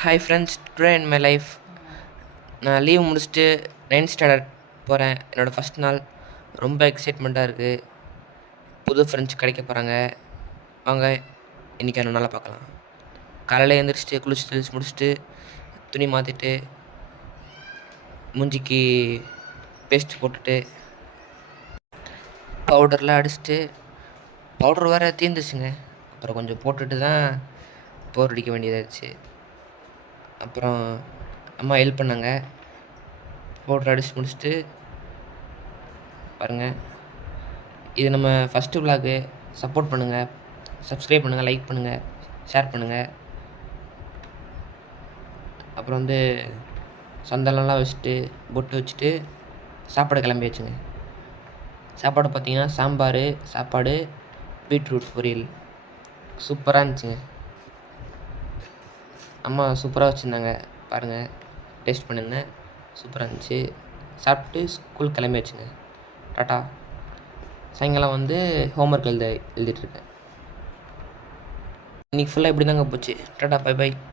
Hi friends, today in my life நான் leave முடிச்சுட்டு 9th standard போகிறேன். என்னோடய ஃபஸ்ட் நாள். ரொம்ப எக்ஸைட்மெண்ட்டாக இருக்குது. புது ஃப்ரெண்ட்ஸ் கிடைக்க போகிறாங்க. வாங்க இன்றைக்கி அந்த நாளை பார்க்கலாம். காலையில் எழுந்திரிச்சிட்டு குளிச்சுட்டு முடிச்சுட்டு துணி மாற்றிட்டு மூஞ்சிக்கு பேஸ்ட் போட்டுட்டு பவுடர்லாம் அடிச்சுட்டு பவுடர் வேறு தீர்ந்துச்சுங்க. அப்புறம் கொஞ்சம் போட்டுட்டு தான் பவுடர் அடிக்க வேண்டியதாகிடுச்சு. அப்புறம் அம்மா ஹெல்ப் பண்ணாங்க. பவுடர் அடிச்சு முடிச்சுட்டு பாருங்கள், இது நம்ம ஃபஸ்ட்டு விலாகு. சப்போர்ட் பண்ணுங்கள், சப்ஸ்கிரைப் பண்ணுங்கள், லைக் பண்ணுங்கள், ஷேர் பண்ணுங்கள். அப்புறம் சந்தனம்லாம் வச்சுட்டு பொட்டு வச்சுட்டு சாப்பாடு கிளம்பி வச்சுங்க. சாப்பாடு பார்த்திங்கன்னா சாப்பாடு பீட்ரூட் பொரியல் சூப்பராக இருந்துச்சுங்க. அம்மா சூப்பராக வச்சுருந்தாங்க. பாருங்கள், டேஸ்ட் பண்ணியிருந்தேன். சூப்பராக இருந்துச்சு. சாப்பிட்டு ஸ்கூல் கிளம்பி வச்சுங்க. டாட்டா. சாயங்காலம் ஹோம்ஒர்க் எழுதிட்டுருக்கேன். இன்றைக்கி ஃபுல்லாக இப்படி தாங்க போச்சு. Tata, bye by.